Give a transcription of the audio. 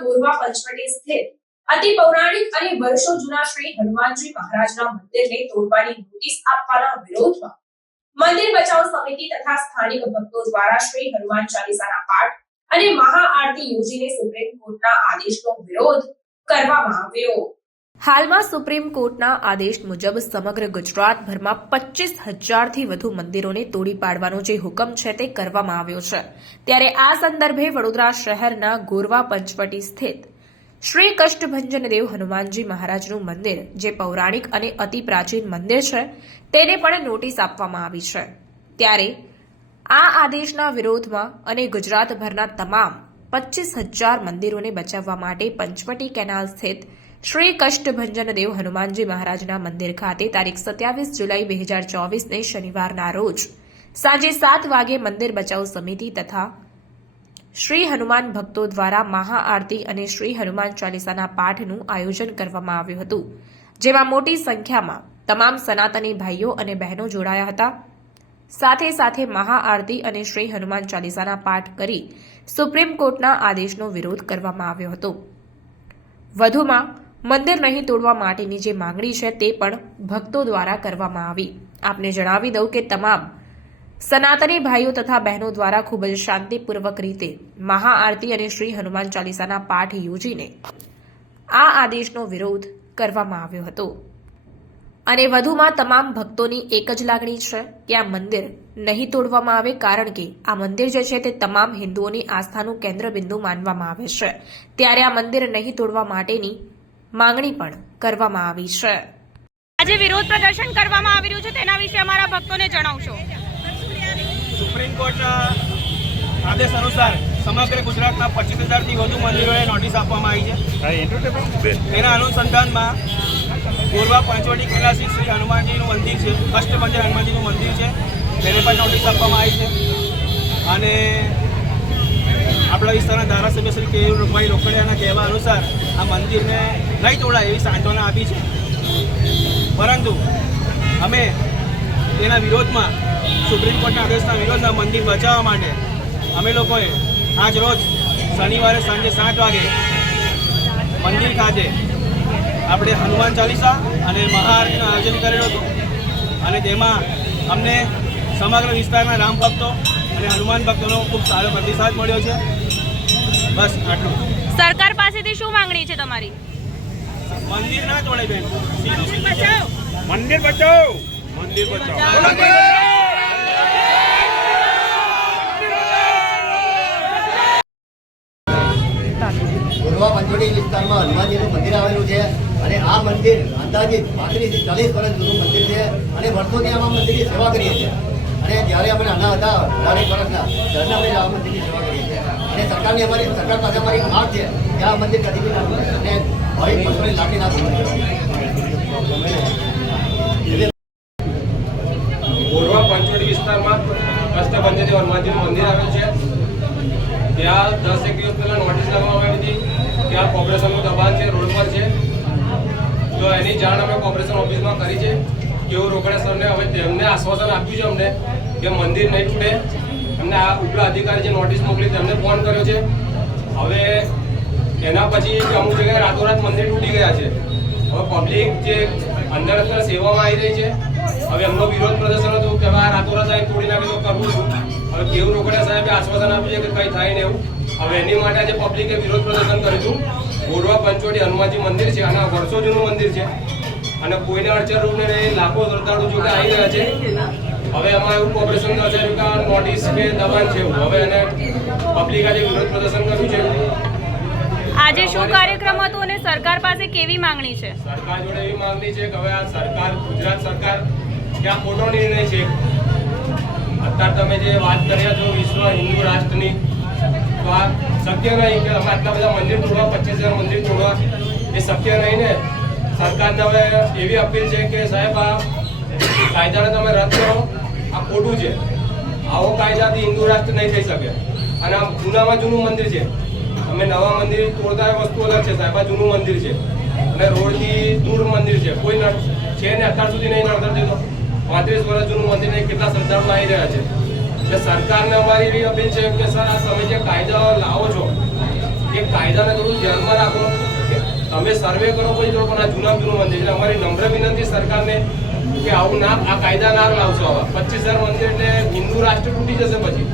ગોરવા પંચવટી સ્થિત અતિ પૌરાણિક અને વર્ષો જૂના શ્રી હનુમાનજી મહારાજના મંદિરને તોડવાની નોટિસ આપવાના વિરોધમાં મંદિર બચાવ સમિતિ તથા સ્થાનિક ભક્તો દ્વારા શ્રી હનુમાન ચાલીસાના પાઠ અને મહાઆરતી યોજીને સુપ્રીમ કોર્ટના આદેશનો વિરોધ કરવામાં આવ્યો। હાલમાં સુપ્રીમ કોર્ટના આદેશ મુજબ સમગ્ર ગુજરાતભરમાં 25,000થી વધુ મંદિરોને તોડી પાડવાનો જે હુકમ છે તે કરવામાં આવ્યો છે। ત્યારે આ સંદર્ભે વડોદરા શહેરના ગોરવા પંચવટી સ્થિત શ્રી કષ્ટભંજન દેવ હનુમાનજી મહારાજનું મંદિર જે પૌરાણિક અને અતિ પ્રાચીન મંદિર છે તેને પણ નોટિસ આપવામાં આવી છે। ત્યારે આ આદેશના વિરોધમાં અને ગુજરાતભરના તમામ 25,000 મંદિરોને બચાવવા માટે પંચવટી કેનાલ સ્થિત શ્રી કષ્ટભંજન દેવ હનુમાનજી મહારાજના મંદિર ખાતે તારીખ 27 જુલાઈ 2024ને શનિવારના રોજ સાંજે 7 વાગે મંદિર બચાવ સમિતિ તથા શ્રી હનુમાન ભક્તો દ્વારા મહાઆરતી અને શ્રી હનુમાન ચાલીસાના પાઠનું આયોજન કરવામાં આવ્યું હતું, જેમાં મોટી સંખ્યામાં તમામ સનાતની ભાઈઓ અને બહેનો જોડાયા હતા। સાથે સાથે મહાઆરતી અને શ્રી હનુમાન ચાલીસાના પાઠ કરી સુપ્રીમ કોર્ટના આદેશનો વિરોધ કરવામાં આવ્યો હતો। વધુમાં મંદિર નહીં તોડવા માટેની જે માંગણી છે તે પણ ભક્તો દ્વારા કરવામાં આવી। આપને જણાવી દઉં કે તમામ સનાતની ભાઈઓ તથા બહેનો દ્વારા ખૂબ જ શાંતિપૂર્વક રીતે મહાઆરતી અને શ્રી હનુમાન ચાલીસાના પાઠ યોજીને આ આદેશનો વિરોધ કરવામાં આવ્યો હતો અને વધુમાં તમામ ભક્તોની એક જ લાગણી છે કે આ મંદિર નહીં તોડવામાં આવે, કારણ કે આ મંદિર જે છે તે તમામ હિન્દુઓની આસ્થાનું કેન્દ્રબિંદુ માનવામાં આવે છે। ત્યારે આ મંદિર નહીં તોડવા માટેની માંગણી પણ કરવામાં આવી છે। આજે વિરોધ પ્રદર્શન કરવામાં આવી રહ્યું છે તેના વિશે અમારા ભક્તોને જણાવશો। સુપ્રીમ કોર્ટના આદેશ અનુસાર સમગ્ર ગુજરાતના 25,000થી વધુ મંદિરોને નોટિસ આપવામાં આવી છે। તેના અનુસંધાનમાં ગોરવા પંચવટી કેલાસી શ્રી હનુમાનજીનું મંદિર છે, કષ્ટભંજન હનુમાનજીનું મંદિર છે, તેને પણ નોટિસ આપવામાં આવી છે। અને આપણા વિસ્તારના ધારાસભ્ય શ્રી કેયુરભાઈ રોકડિયાના કહેવા અનુસાર આ મંદિરને નહીં તોડાય એવી સાંત્વના આપી છે, પરંતુ અમે તેના વિરોધમાં સુપ્રીમ કોર્ટના આદેશના વિરોધમાં મંદિર બચાવવા માટે અમે લોકોએ આજ રોજ શનિવારે સાંજે 7 વાગે મંદિર ખાતે આપણે હનુમાન ચાલીસા અને મહાઆરતીનું આયોજન કરેલું હતું અને તેમાં અમને સમગ્ર વિસ્તારના રામ ભક્તો અને હનુમાન ભક્તોનો ખૂબ સારો પ્રતિસાદ મળ્યો છે। બસ આટલું। સરકાર પાસેથી શું માંગણી છે તમારી? મંદિર ના તોડે બેન, મંદિર બચાવો, મંદિર બચાવો। ગોરવા પંચવટી વિસ્તારમાં હનુમાનજીનું મંદિર આવેલું છે અને આ મંદિર અંદાજિત 35 થી 40 વર્ષ જૂનું મંદિર છે અને વર્ષોથી આમાં મંદિરની સેવા કરીએ છીએ અને જ્યારે અમે નાના હતા 4 વર્ષના ત્યારે અમે આ મંદિરની સેવા કરીએ છીએ અને સરકાર પાસે અમારી માંગ છે કે આ મંદિર કદી બી ના તોડે અને ભાવિક ભક્તોની લાગણી ના તોડે। ગોરવા પંચવટી વિસ્તારમાં કષ્ટભંજન દેવ હનુમાનજીનું મંદિર આવેલું છે। ત્યાં 10 એક દિવસ પહેલા નોટિસ લગાવવામાં આવી હતી, ત્યાં કોર્પોરેશનનું દબાણ છે, રોડ પર છે, તો એની જાણ અમે કોર્પોરેશન ઓફિસમાં કરી છે। કેવું રોકડિયા સરને હવે તેમને આશ્વાસન આપ્યું છે અમને કે મંદિર નહીં તૂટે। એમને આ ઉપલા અધિકારી જે નોટિસ મોકલી તેમને ફોન કર્યો છે। હવે એના પછી અમુક જગ્યાએ રાતોરાત મંદિર તૂટી ગયા છે। હવે પબ્લિક જે અંદર સેવામાં આવી રહી છે, હવે એમનો વિરોધ પ્રદર્શન હતું કે આ રાતોરાત અહીં તોડી નાખે તો કરવું છું। હવે કેવું રોકડિયા સાહેબે આશ્વાસન આપ્યું છે કે કંઈ થાય ને એવું। હવે એની માટે આજે પબ્લિકે વિરોધ પ્રદર્શન કર્યું હતું। ગોરવા પંચવટી હનુમાનજી મંદિર છે અને વર્ષો જૂનું મંદિર છે અને કોઈને અડચણરૂપ ને લાખો શ્રદ્ધાળુ જો કે આવી રહ્યા છે। હવે એમાં એવું કોર્પોરેશન કે નોટિસ કે દબાણ છે, હવે એને પબ્લિક આજે વિરોધ પ્રદર્શન કર્યું છે। આજે શું કાર્યક્રમ હતો અને સરકાર પાસે કેવી માંગણી છે? સરકાર જોડે એવી માંગણી છે કે હવે આ સરકાર, ગુજરાત સરકાર ક્યાં ખોટો નિર્ણય છે। અત્યારે તમે જે વાત કર્યા છો વિશ્વ હિન્દુ રાષ્ટ્રની, તો આ શક્ય નહીં કે અમે આટલા બધા મંદિર તોડવા, 25,000 મંદિર તોડવા એ શક્ય નહીં ને। સરકારને હવે એવી અપીલ છે કે સાહેબ આ કાયદાને તમે રદ કરો, આ ખોટું છે। આવો કાયદાથી હિન્દુ રાષ્ટ્ર નહીં થઈ શકે અને આ જૂનામાં જૂનું મંદિર છે। અમે નવા મંદિર તોડતા વસ્તુ અલગ છે સાહેબ, આ જૂનું મંદિર છે અને રોડથી દૂર મંદિર છે, કોઈ છે ને અત્યાર સુધી નહીં નડતર થતો। 35 વર્ષ જૂનું મંદિરને કેટલા શ્રદ્ધાળુ આવી રહ્યા છે। એટલે સરકારને અમારી એવી અપીલ છે કે સર આ તમે જે કાયદા લાવો છો એ કાયદાને થોડું ધ્યાનમાં રાખો. તમે સર્વે કરો પછી તો પણ આ જૂનું મંદિર એટલે અમારી નમ્ર વિનંતી સરકારને કે આવું ના, આ કાયદા ના લાવશો. આવા 25,000 મંદિર એટલે હિન્દુ રાષ્ટ્ર તૂટી જશે પછી.